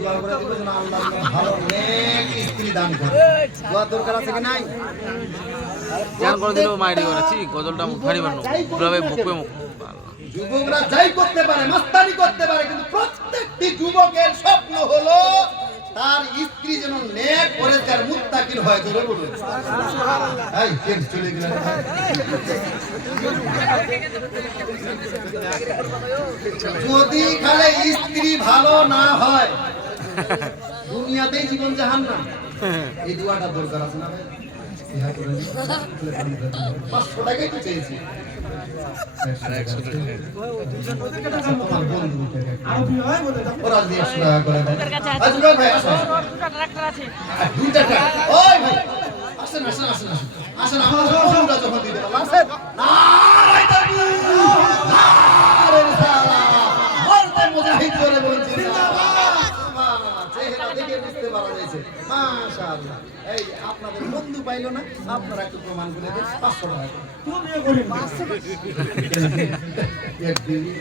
দোয়া করে দিবেন যেন আল্লাহ ভালো নেক স্ত্রী দান করে। দোয়া দরকার আছে কি নাই? জ্ঞান করে দিলেও মাইরি করেছি গজলটা ভারী বানো পুরো বকবে মুখ। যুবকরা যাই করতে পারে, মাস্তানি করতে পারে, কিন্তু প্রত্যেকটি যুবকের স্বপ্ন হলো তার স্ত্রী যেন নেক পরেজগার মুত্তাকিন হয়। জোরে বলুন সুবহানাল্লাহ। এই কেন চলে গেলেন? যদি খালে স্ত্রী ভালো না হয় দুনিয়াতেই জীবন জাহান্নাম। এই দোয়াটা দরকার আছে না ভাই? 500 টাকাই তো চেয়েছি। তোমার বন্ধু ওরা দিয়ে 100 টাকা করে দেয়। আজকে ভাই আসো, দুইটা টাকা। ওই ভাই আসেন আসেন আসেন আসেন আসেন, আমার বন্ধুরা যখন দিতে পারলাম আসেন। নারায়ে তাকবীর, নারায়ে রিসালাত, বলতে মুজাহিদ করে বলুন জিন্দাবাদ। সুবহানাল্লাহ, চেহারা দেখে বুঝতে পারা যাচ্ছে মাশাআল্লাহ। এই আপনাদের বন্ধু পাইলো না, আপনারা একটু প্রমাণ করে দেন। 500 টাকা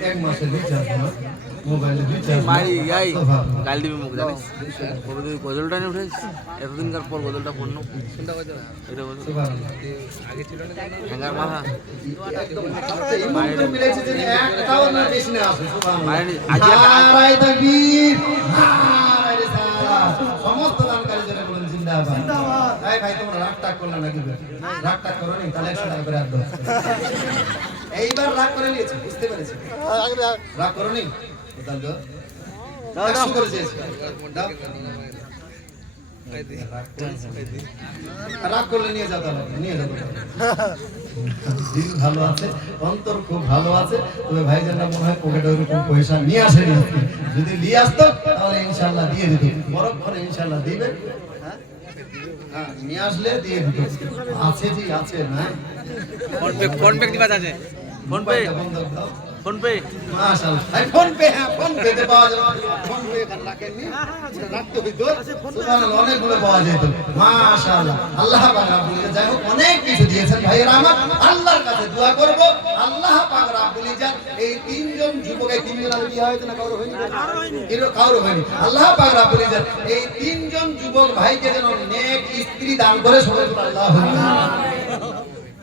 এক মাসের রিচার্জ না, মোবাইলে রিচার্জ মারি গাই গাল দিবি মুখ জানিস কবে তুই গজলটা নিয়ে উঠেছিস এতদিনকার পর গজলটা পড়ল চিন্তা করতে না এটা বল আগে ছিল না হ্যাঙ্গার মাথা একদম মাইরে মিলেছে যে একটাও না বেশি না আছে। সুবহানাল্লাহ, মাইরে আজ নারায়ে তাকবীর, নারায়ে রিসালাত, সমস্ত দানকারী যারা বলেন জিন্দাবাদ জিন্দাবাদ। এই ভাই তোমরা রাগটা করলে নাকি? রাগটা করো নি, তাহলে 100 টাকা করে আর দাও। এইবার রাগ করে নিয়েছে, বুঝতে পেরেছি। রাগ করো নি, তাহলে দাও 100 করে চেয়েছি। দাও, রাগ করলে নিয়ে যাও, তাহলে নিয়ে যাবো। দিল ভালো আছে, অন্তর খুব ভালো আছে, তবে ভাইজানরা মনে হয় পকেটে ওরকম পয়সা নিয়ে আসেনি। যদি নিয়ে আসতো তাহলে ইনশাআল্লাহ দিয়ে দিত, পরক্ষণে ইনশাআল্লাহ দিবে। হ্যাঁ, নিয়ে আসলে দিয়ে দিত। আছে জি আছে না, ফোন পে দিবা আছে ফোন পে বন্ধক দাও। ফোন পে মাশাআল্লাহ, এই ফোন পে, হ্যাঁ ফোন পে তে পাওয়া যায়। ফোন পে এখানে রাখেননি, রাখতে হইতো। সুবহানাল্লাহ, অনেকগুলো পাওয়া যেত। মাশাআল্লাহ, আল্লাহ পাক রাব্বুল ইজ্জত যাই হোক অনেক কিছু দিয়েছেন ভাইয়েরা আমার। আল্লাহর কাছে দোয়া করব আল্লাহ পাক রাব্বুল ইজ্জত এই তিনজন যুবক, এই তিনজন বিয়ে হয়েছে না কারো হয়নি? কারো হয়নি। আল্লাহ পাক রাব্বুল ইজ্জত এই তিনজন যুবক ভাইকে যেন নেক স্ত্রী দান করে। সুবহানাল্লাহ, আল্লাহুম্মা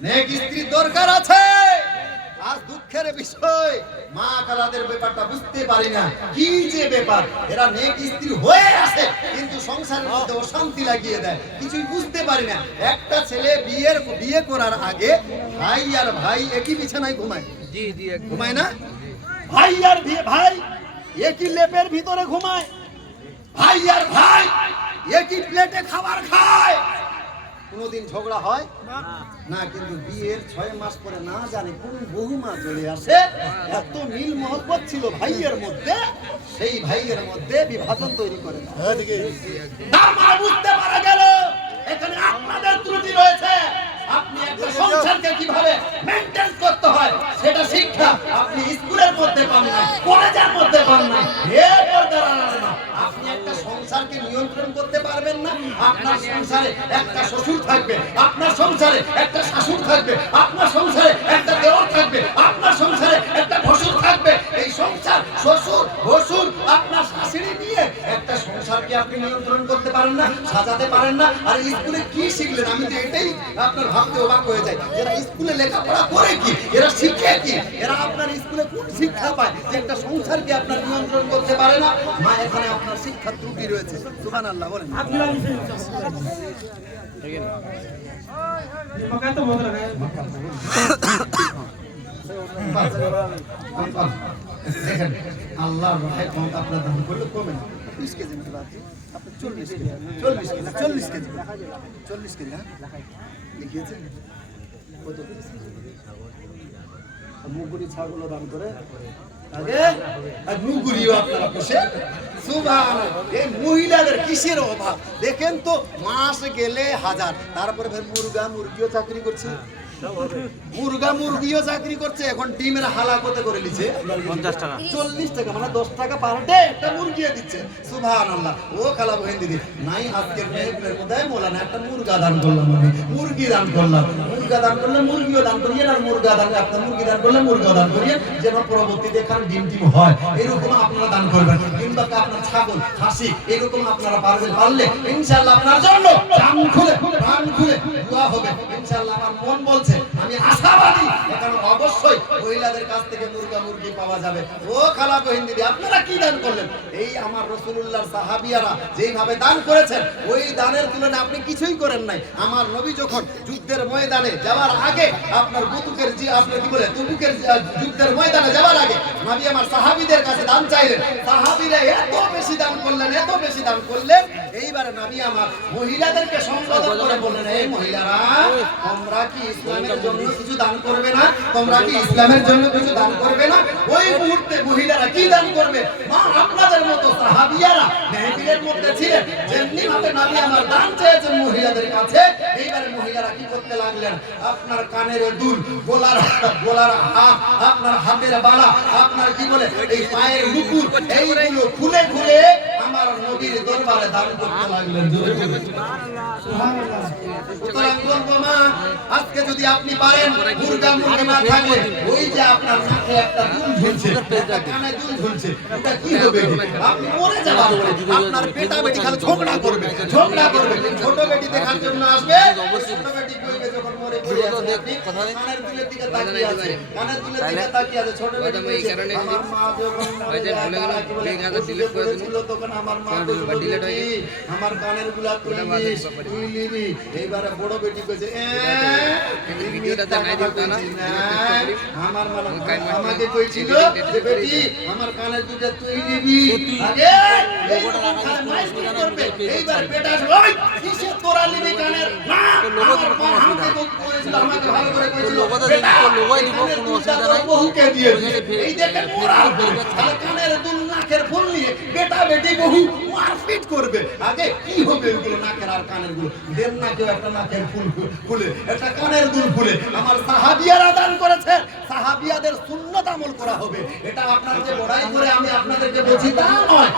নেক স্ত্রী দরকার আছে। আর দুঃখের বিষয় মা খালাদের ব্যাপারটা বুঝতে পারি না, কি যে ব্যাপার। এরা নেক স্ত্রী হয়ে আসে কিন্তু সংসারের মধ্যে অশান্তি লাগিয়ে দেয়, কিছুই বুঝতে পারি না। একটা ছেলে বিয়ে করার আগে ভাই আর ভাই একই বিছানায় ঘুমায়। জি জি ঘুমায় না? ভাই আর ভাই একই লেপের ভিতরে ঘুমায়। ভাই আর ভাই একই প্লেটে খাবার খায়। কোনদিন ঝগড়া হয় না, কিন্তু বিয়ের 6 মাস পরে না জানি কোন বহুমা চলে আসে। এত মিল মহব্বত ছিল ভাইয়ের মধ্যে, সেই ভাইয়ের মধ্যে বিভাজন তৈরি করে। তার মানে বুঝতে পারা গেল এখানে আপনাদের ত্রুটি রয়েছে। আপনি একটা সংসারকে কিভাবে মেইনটেইন করতে হয় সেটা শিক্ষা আপনি স্কুলের মধ্যে পান না, কলেজের মধ্যে পান না। আপনি একটা সংসারকে নিয়ন্ত্রণ করতে পারবেন না। আপনার সংসারে একটা শ্বশুর থাকবে, আপনার সংসারে একটা শাশুড় থাকবে, আপনার সংসারে একটা দেওর থাকবে, আপনার সংসারে একটা ভাসুর থাকবে। এই সংসার শ্বশুর ভাসুর আপনার শাশুড়ি নিয়ে একটা সংসারকে আপনি নিয়ন্ত্রণ করতে পারেন না, সাজাতে পারেন না। আর স্কুলে কি শিখলেন? আমি তো এটাই আপনার ভাবতে অবাক হয়ে যায়। এরা স্কুলে লেখাপড়া করে কি, এরা শিখে কি, এরা আপনার স্কুলে কোন শিক্ষা পায় যে একটা সংসারকে আপনার নিয়ন্ত্রণ করতে পারে না? মা, এখানে আপনার শিক্ষা ত্রুটি রয়েছে। সুবহানাল্লাহ বলেন। দেখেন আল্লাহর রহমত আপনার দান করলে কমে না। 20 কেজি মতো বাকি, আপনি 40 কেজি, 40 কেজি, 40 কেজি, 40 কেজি। হ্যাঁ দেখিয়েছেন কত? মুগুরি ছাগল দান করে আগে আর মুগুরিও আপনারা পোষে। সুবহানাল্লাহ, এই মহিলাদের কিসের অভাব দেখেন তো। মাস গেলে 1000, তারপরে ফের মুরগিও চাকরি করছে, মুরগা মুরগিও চাকরি করছে। এখন ডিমের হালা কত করে নিচ্ছে? 50 টাকা, 40 টাকা, মানে 10 টাকা পার ডে একটা মুরগিও দিচ্ছে। সুবহানাল্লাহ। ও খালা বহেন দিদি নাই, আজকের মেয়েগুলোর মধ্যে মোলানা একটা মুরগা দান করলাম, আমি মুরগি দান করলাম। মুরগা দান করলে মুরগিও দান করিয়ে, আর মুরগা দান আপনার মুরগি দান করলে মুরগিও দান করিয়ে, যেন পরবর্তীতে এখানে ডিম টিম হয় এরকম আপনারা দান করবেন। কিংবা আপনার ছাগল খাসি এরকম আপনারা পারলে ইনশাআল্লাহ আপনার জন্য জান খুলে প্রাণ খুলে দোয়া হবে ইনশাআল্লাহ। আমার মন বলছে, আমি আশাবাদী এখানে অবশ্যই মহিলাদের কাছ থেকে মুরগি পাওয়া যাবে। ও খালা বহিন দিদি, আপনারা কি দান করলেন? এই আমার রাসূলুল্লাহর সাহাবীরা যেইভাবে দান করেছেন, ওই দানের তুলনায় আপনি কিছুই করেন নাই। আমার নবী যখন যুদ্ধের ময়দানে যাওয়ার আগে আপনার বুতুকের আপনার কি বলে তুবুকের যুদ্ধের ময়দানে যাওয়ার আগে নবী আমার সাহাবীদের কাছে দান চাইলেন। সাহাবীরা এত বেশি দান করলেন, এইবারে নবী আমার মহিলাদেরকে সম্বোধন করে বললেন, এই মহিলারা, তোমরা কি ইসলামের জন্য কিছু দান করবে না? ওই মুহূর্তে মহিলারা কি দান করবে? মা আপনাদের মতো সাহাবীরা মেহফিলের মধ্যে ছিলেন, যেমনি ভাবে নবী আমার দান চেয়েছেন মহিলাদের কাছে, এইবারে মহিলারা কি করতে লাগলেন? আপনার কানের দুল, গলার হাত, আপনার হাতের বালা, আপনার কি বলে এই পায়ের মুকুট, এইগুলো খুলে খুলে আমার নবীর দরবারে দান করতে লাগলেন। সুতরাং বলবো মা, আজকে যদি আপনি পারেন মুরগা না থাকলে ওই যে আপনার নাকে একটা দুল ঝুলছে, একটা কানে দুল ঝুলছে, ওটা কি হবে? আপনি মরে যাবেন। আপনার বেটা বেটি খালি ঝগড়া করবে। ছোট বেটি দেখার জন্য আসবে, ছোট বেটি কইবে যখন মরে পড়ে আছে, আপনি কানের দুলের দিকে তাকিয়ে আছে, ছোট বেটি কইছে, আমার মা যখন ছিল তখন আমার মা আমার কানের গুলা তুই নিবি। এইবারে বড় বেটি কইছে, আমাকে কইছিল যে বেটি আমার কানের দুটা তুই নিবি। আগে এইবার বেটা ওই কিসে তোরা নিবি কানের? না, আমাকে ভালো করে কইছিল বেটা বহুকে দিয়ে এই দেখে মোরাল কানের দুল নাকের ফুল নিয়ে বেটা বেটি বহু মারপিট করবে। আগে কি হবে এগুলো? নাকের আর কানের গুলো দেন না, কেউ একটা নাকের ফুল খুলে একটা কানের দুল খুলে আমার সাহাবিয়ারা দান করেছে, সাহাবিয়াদের সুন্নাত আমল করা হবে। এটা আপনার যে বড়াই করে আমি আপনাদেরকে বলছি তা নয়।